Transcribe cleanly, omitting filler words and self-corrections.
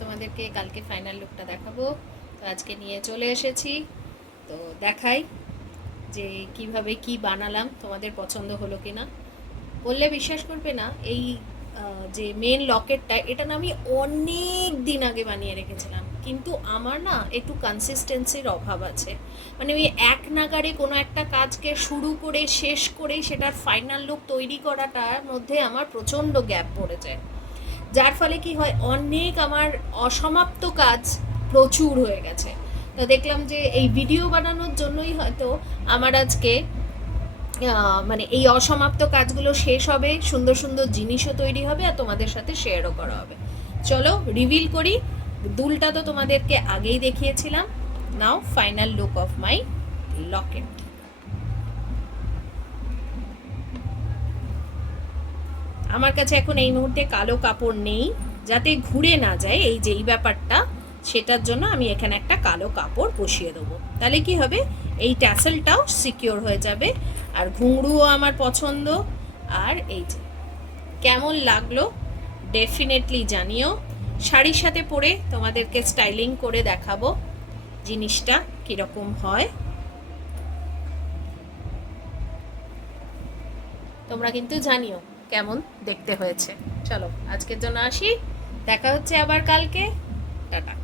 তোমাদেরকে কালকে ফাইনাল লুকটা দেখাবো। তো আজকে নিয়ে চলে এসেছি, তো দেখাই যে কিভাবে কি বানালাম, তোমাদের পছন্দ হলো কি না। বললে বিশ্বাস করবে না, এই যে মেন লকেটটা, এটা না আমি অনেক দিন আগে বানিয়ে রেখেছিলাম, কিন্তু আমার না একটু কনসিস্টেন্সির অভাব আছে। মানে ওই এক নাগাড়ে কোনো একটা কাজকে শুরু করে শেষ করে সেটার ফাইনাল লুক তৈরি করাটার মধ্যে আমার প্রচণ্ড গ্যাপ পড়ে যায়, যার ফলে কি হয় অনেক আমার অসমাপ্ত কাজ প্রচুর হয়ে গেছে। তো দেখলাম যে এই ভিডিও বানানোর জন্যই হয়তো আমার আজকে মানে এই অসমাপ্ত কাজগুলো শেষ হবে, সুন্দর সুন্দর জিনিসও তৈরি হবে, আর তোমাদের সাথে শেয়ারও করা হবে। চলো রিভিল করি। দুলটা তো তোমাদেরকে আগেই দেখিয়েছিলাম। Now final look of my locket. আমার কাছে এখন এই মুহূর্তে কালো কাপড় নেই, যাতে ঘুরে না যায় এই যে এই ব্যাপারটা, সেটার জন্য আমি এখানে একটা কালো কাপড় বসিয়ে দেবো। তাহলে কি হবে, এই ট্যাসেলটাও সিকিওর হয়ে যাবে, আর ঘুঙরুও আমার পছন্দ। আর এই যে কেমন লাগলো ডেফিনেটলি জানিও। শাড়ির সাথে পরে তোমাদেরকে স্টাইলিং করে দেখাবো জিনিসটা কীরকম হয়। তোমরা কিন্তু জানিও কেমন দেখতে হয়েছে। চলো আজকের জন্য আসি, দেখা হচ্ছে আবার কালকে। টাটা।